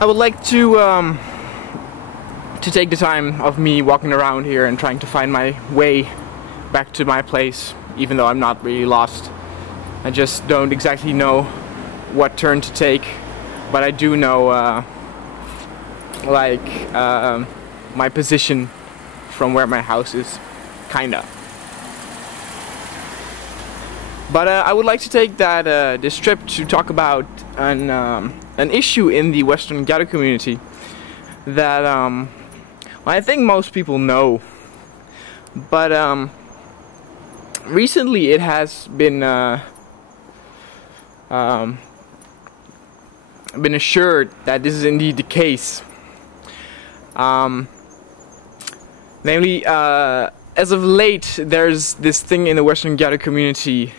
I would like to take the time of me walking around here and trying to find my way back to my place, even though I'm not really lost. I just don't exactly know what turn to take, but I do know my position from where my house is, kinda. But I would like to take this trip to talk about an issue in the Western Gyaru community that I think most people know, but recently it has been assured that this is indeed the case. Namely, as of late, there's this thing in the Western Gyaru community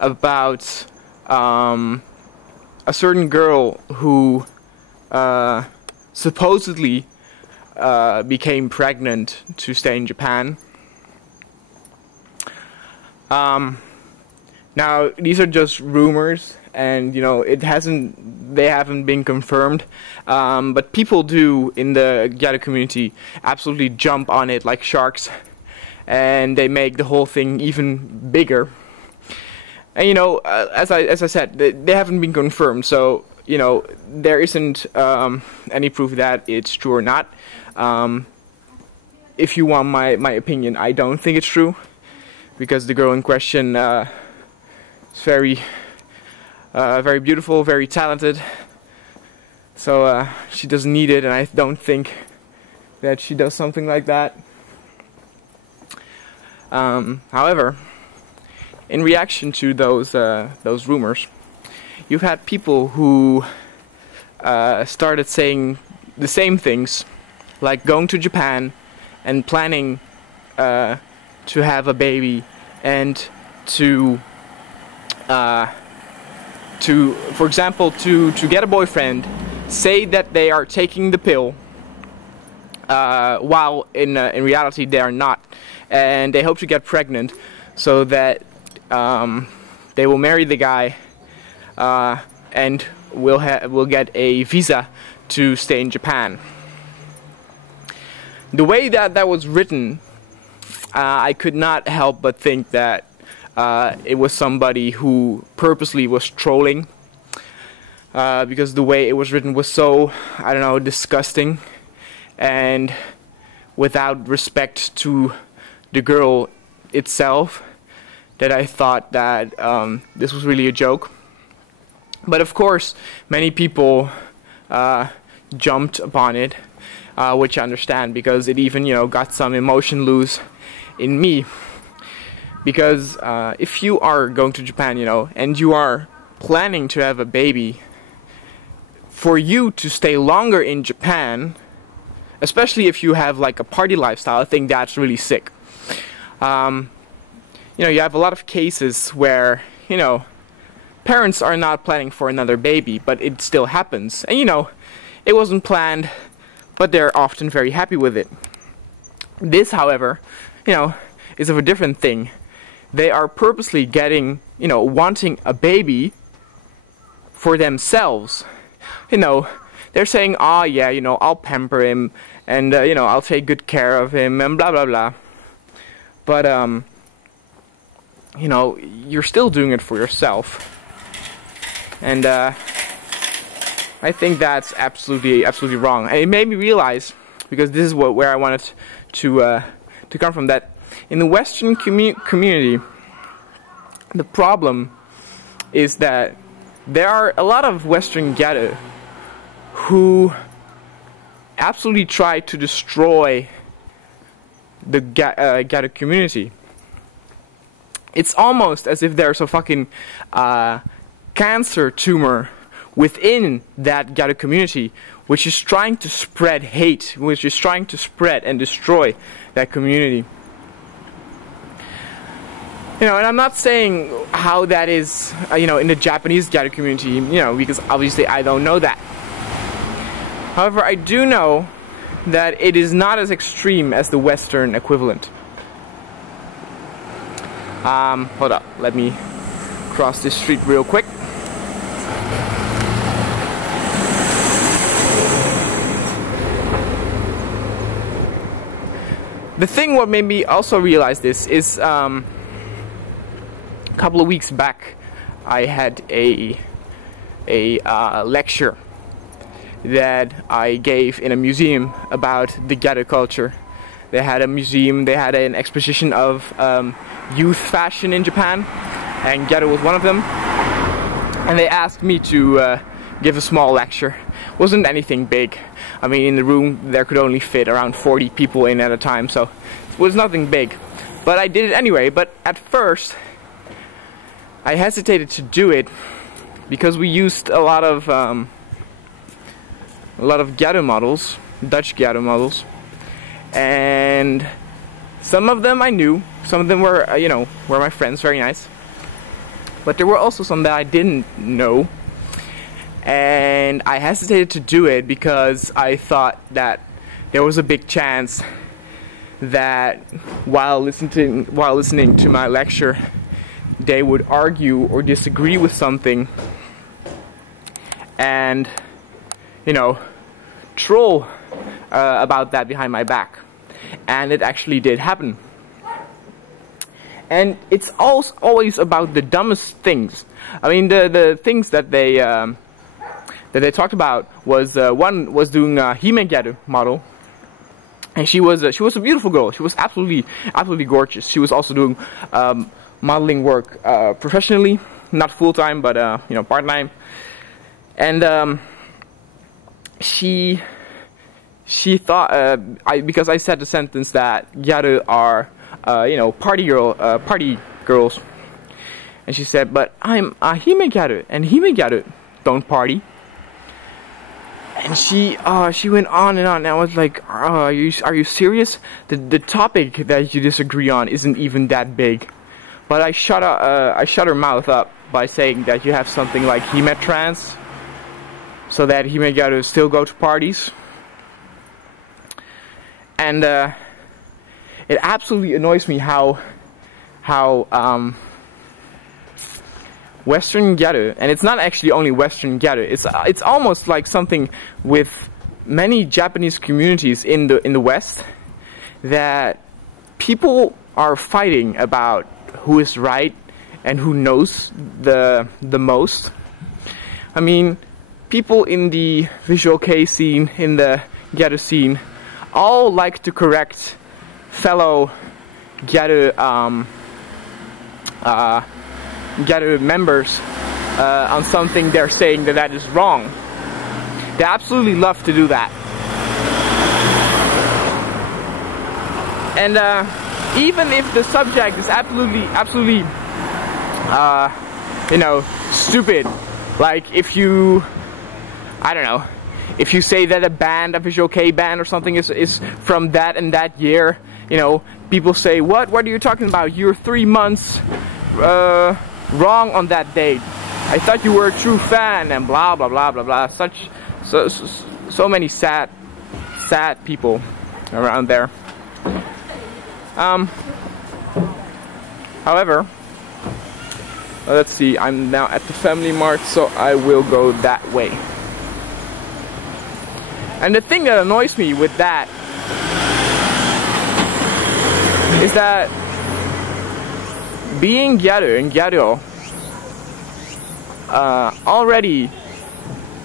about a certain girl who supposedly became pregnant to stay in Japan. Now, these are just rumors, and you know, they haven't been confirmed, but people do in the Gyaru community absolutely jump on it like sharks, and they make the whole thing even bigger. And you know, as I said, they haven't been confirmed, so you know, there isn't any proof that it's true or not. If you want my opinion, I don't think it's true, because the girl in question is very beautiful, very talented, so she doesn't need it, and I don't think that she does something like that. However, in reaction to those rumors, you've had people who started saying the same things, like going to Japan and planning to have a baby, and to for example, to get a boyfriend, say that they are taking the pill, while in reality they are not, and they hope to get pregnant so that they will marry the guy and will get a visa to stay in Japan. The way that was written, I could not help but think that it was somebody who purposely was trolling, because the way it was written was so, I don't know, disgusting and without respect to the girl itself, that I thought that this was really a joke. But of course, many people jumped upon it, which I understand, because it even, you know, got some emotion loose in me. Because if you are going to Japan, you know, and you are planning to have a baby, for you to stay longer in Japan, especially if you have like a party lifestyle, I think that's really sick. You know, you have a lot of cases where, you know, parents are not planning for another baby, but it still happens. And you know, it wasn't planned, but they're often very happy with it. This, however, you know, is of a different thing. They are purposely getting, you know, wanting a baby for themselves. You know, they're saying, oh yeah, you know, I'll pamper him, and you know, I'll take good care of him, and blah blah blah. But you know, you're still doing it for yourself, and I think that's absolutely wrong. And it made me realize, because this is where I wanted to come from, that in the Western community, the problem is that there are a lot of Western Gyaru who absolutely try to destroy the Gyaru community. It's almost as if there's a fucking cancer tumor within that Gyaru community, which is trying to spread hate, which is trying to spread and destroy that community. You know, and I'm not saying how that is, you know, in the Japanese Gyaru community, you know, because obviously I don't know that. However, I do know that it is not as extreme as the Western equivalent. Hold up, let me cross this street real quick. the thing what made me also realize this is a couple of weeks back I had a lecture that I gave in a museum about the Gyaru culture. They had a museum, they had an exposition of youth fashion in Japan, and Gyaru was one of them. And they asked me to give a small lecture. It wasn't anything big. I mean, in the room there could only fit around 40 people in at a time, so it was nothing big. But I did it anyway. But at first I hesitated to do it because we used a lot of Gyaru models, Dutch Gyaru models, and some of them I knew, some of them were were my friends, very nice. But there were also some that I didn't know, and I hesitated to do it because I thought that there was a big chance that while listening to my lecture, they would argue or disagree with something, and troll about that behind my back. And it actually did happen. And it's always about the dumbest things. I mean, the things that they talked about was one was doing a Hime Gyaru model, and she was a beautiful girl. She was absolutely gorgeous. She was also doing modeling work professionally, not full time, but part time. And she thought because I said the sentence that Gyaru are party girls, and she said, but I'm a Hime Gyaru, and Hime Gyaru don't party. And she went on and on, and I was like, are you serious? The topic that you disagree on isn't even that big. But I shut her mouth up by saying that you have something like Hime trans, so that Hime Gyaru still go to parties. And it absolutely annoys me how Western Gyaru, and it's not actually only Western Gyaru, it's almost like something with many Japanese communities in the West, that people are fighting about who is right and who knows the most. I mean, people in the visual kei scene, in the Gyaru scene, all like to correct fellow Gyaru Gyaru members on something they're saying that is wrong. They absolutely love to do that. And even if the subject is absolutely stupid, like if you, I don't know, if you say that a band, a visual kei band or something is from that and that year, people say, what are you talking about? You're 3 months wrong on that date. I thought you were a true fan, and blah blah blah blah blah. So many sad people around there. However, let's see, I'm now at the Family Mart, so I will go that way. And the thing that annoys me with that is that being Gyaru and Gyaru already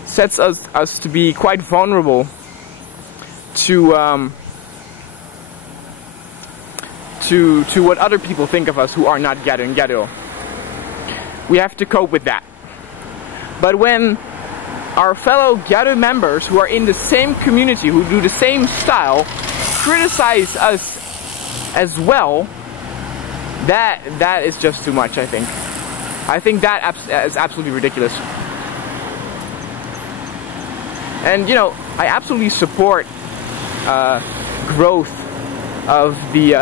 sets us to be quite vulnerable to what other people think of us who are not Gyaru and Gyaru. We have to cope with that. But when our fellow Gyaru members who are in the same community, who do the same style, criticize us as well, that is just too much, I think. I think that is absolutely ridiculous. And I absolutely support growth of the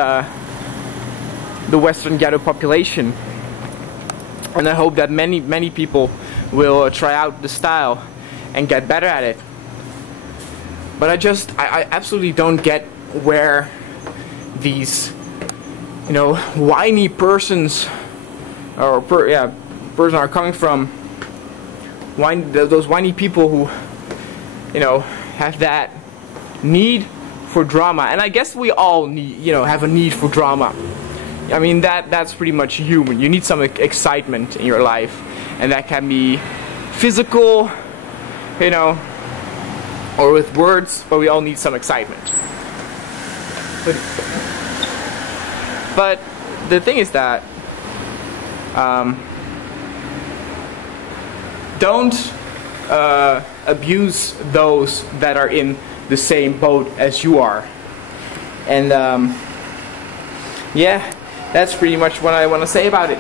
Western Gyaru population, and I hope that many people will try out the style and get better at it. But I absolutely don't get where these whiny persons person are coming from. Those whiny people who have that need for drama, and I guess we all need, have a need for drama. I mean, that's pretty much human. You need some excitement in your life, and that can be physical, or with words, but we all need some excitement. But the thing is that don't abuse those that are in the same boat as you are. And yeah, that's pretty much what I want to say about it.